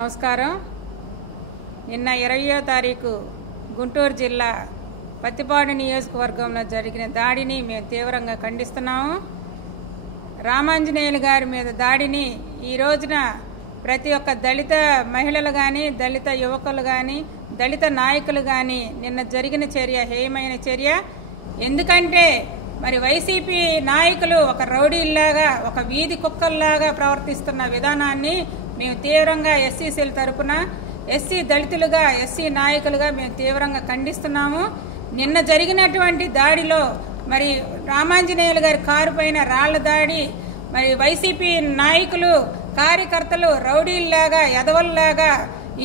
నమస్కారం. నిన్న 20వ తారీఖు గుంటూరు జిల్లా పత్తిపాడు నియోజకవర్గంలో జరిగిన దాడిని మేము తీవ్రంగా ఖండిస్తున్నాము. రామాంజనేయులు గారి మీద దాడిని ఈ రోజున ప్రతి ఒక్క దళిత మహిళలు కానీ, దళిత యువకులు కానీ, దళిత నాయకులు కానీ నిన్న జరిగిన చర్య హేయమైన చర్య. ఎందుకంటే మరి వైసీపీ నాయకులు ఒక రౌడీల్లాగా, ఒక వీధి కుక్కల్లాగా ప్రవర్తిస్తున్న విధానాన్ని మేము తీవ్రంగా ఎస్సీసీల తరపున ఎస్సీ దళితులుగా, ఎస్సీ నాయకులుగా మేము తీవ్రంగా ఖండిస్తున్నాము. నిన్న జరిగినటువంటి దాడిలో మరి రామాంజనేయులు గారి కారు పైన రాళ్ల దాడి, మరి వైసీపీ నాయకులు, కార్యకర్తలు రౌడీల్లాగా, ఎదవల్లాగా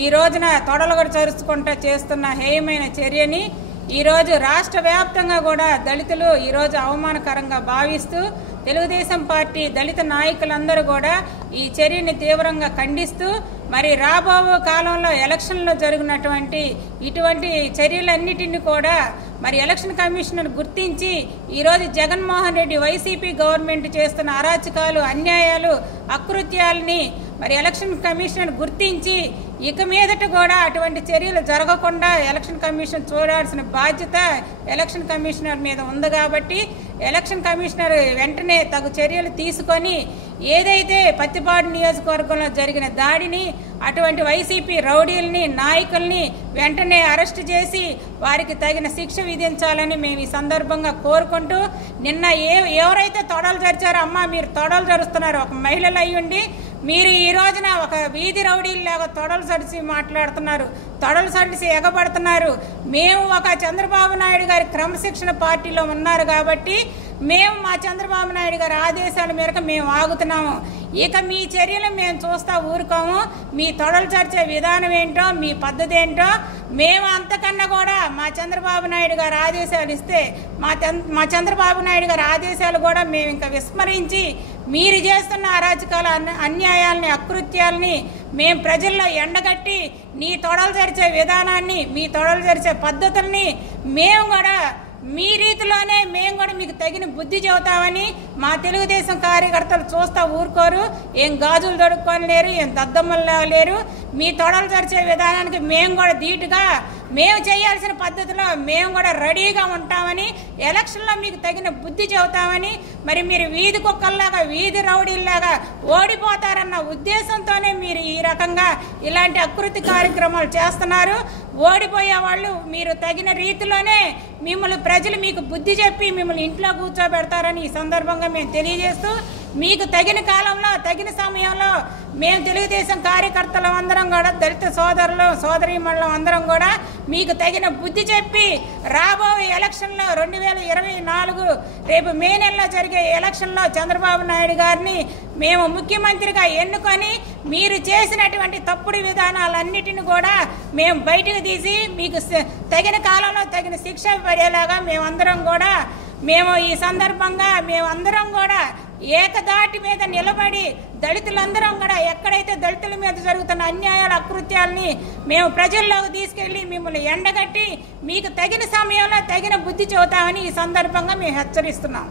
ఈ రోజున తొడలగొడ చరుచుకుంటూ చేస్తున్న హేయమైన చర్యని ఈరోజు రాష్ట్ర వ్యాప్తంగా కూడా దళితులు ఈరోజు అవమానకరంగా భావిస్తూ తెలుగుదేశం పార్టీ దళిత నాయకులందరూ కూడా ఈ చర్యని తీవ్రంగా ఖండిస్తూ మరి రాబో కాలంలో ఎలక్షన్లో జరిగినటువంటి ఇటువంటి చర్యలన్నిటిని కూడా మరి ఎలక్షన్ కమిషనర్ గుర్తించి ఈరోజు జగన్మోహన్ రెడ్డి వైసీపీ గవర్నమెంట్ చేస్తున్న అరాచకాలు, అన్యాయాలు, అకృత్యాలని మరి ఎలక్షన్ కమిషనర్ గుర్తించి ఇక మీదట కూడా అటువంటి చర్యలు జరగకుండా ఎలక్షన్ కమిషన్ చూడాల్సిన బాధ్యత ఎలక్షన్ కమిషనర్ మీద ఉంది. కాబట్టి ఎలక్షన్ కమిషనర్ వెంటనే తగు చర్యలు తీసుకొని ఏదైతే పత్తిపాడు నియోజకవర్గంలో జరిగిన దాడిని, అటువంటి వైసీపీ రౌడీల్ని, నాయకుల్ని వెంటనే అరెస్ట్ చేసి వారికి తగిన శిక్ష విధించాలని మేము ఈ సందర్భంగా కోరుకుంటూ, నిన్న ఎవరైతే తొడలు జరిచారో, అమ్మ మీరు తొడలు జరుస్తున్నారు, ఒక మహిళలు అయ్యుండి మీరు ఈ రోజున ఒక వీధి రౌడీల్లాగా తొడలు సడిసి మాట్లాడుతున్నారు, తొడలు సడిసి ఎగబడుతున్నారు. మేము ఒక చంద్రబాబు నాయుడు గారి క్రమశిక్షణ పార్టీలో ఉన్నారు కాబట్టి మేము మా చంద్రబాబు నాయుడు గారి ఆదేశాల మేరకు మేము ఆగుతున్నాము. ఇక మీ చర్యలు మేము చూస్తా ఊరుకోము. మీ తొడలు చరిచే విధానం ఏంటో, మీ పద్ధతి ఏంటో మేము అంతకన్నా కూడా మా చంద్రబాబు నాయుడు గారు ఆదేశాలు ఇస్తే మా చంద్రబాబు నాయుడు గారి ఆదేశాలు కూడా మేము ఇంకా విస్మరించి మీరు చేస్తున్న అరాచకాల అన్యాయాలని, అకృత్యాలని మేము ప్రజల్లో ఎండగట్టి నీ తొడలు చరిచే విధానాన్ని, మీ తొడలు చరిచే పద్ధతుల్ని మేము కూడా మీ రీతిలోనే మేము కూడా మీకు తగిన బుద్ధి చెబుతామని మా తెలుగుదేశం కార్యకర్తలు చూస్తా ఊరుకోరు. ఏం గాజులు దొడుక్కొని లేరు, ఏం దద్దమ్మలు లేరు. మీ తొడలు చరిచే విధానానికి మేము కూడా ధీటుగా మేము చేయాల్సిన పద్ధతిలో మేము కూడా రెడీగా ఉంటామని, ఎలక్షన్లో మీకు తగిన బుద్ధి చెబుతామని, మరి మీరు వీధి కుక్కల్లాగా, వీధి రౌడీల్లాగా ఓడిపోతారన్న ఉద్దేశంతోనే మీరు ఈ రకంగా ఇలాంటి అకృతి కార్యక్రమాలు చేస్తున్నారు. ఓడిపోయే వాళ్ళు మీరు తగిన రీతిలోనే మిమ్మల్ని ప్రజలు మీకు బుద్ధి చెప్పి మిమ్మల్ని ఇంట్లో కూర్చోబెడతారని ఈ సందర్భంగా మేము తెలియజేస్తూ, మీకు తగిన కాలంలో, తగిన సమయంలో మేము తెలుగుదేశం కార్యకర్తలు అందరం కూడా, దళిత సోదరులు, సోదరీమణులు అందరం కూడా మీకు తగిన బుద్ధి చెప్పి రాబోయే ఎలక్షన్లో 2024 రేపు మే నెలలో జరిగే ఎలక్షన్లో చంద్రబాబు నాయుడు గారిని మేము ముఖ్యమంత్రిగా ఎన్నుకొని మీరు చేసినటువంటి తప్పుడు విధానాలన్నిటిని కూడా మేము బయటకు తీసి మీకు తగిన కాలంలో తగిన శిక్ష పడేలాగా మేము ఈ సందర్భంగా మేమందరం కూడా ఏకదాటి మీద నిలబడి దళితులందరం కూడా ఎక్కడైతే దళితుల మీద జరుగుతున్న అన్యాయాల, అకృత్యాలని మేము ప్రజల్లోకి తీసుకెళ్లి మిమ్మల్ని ఎండగట్టి మీకు తగిన సమయంలో తగిన బుద్ధి చెబుతామని ఈ సందర్భంగా మేము హెచ్చరిస్తున్నాం.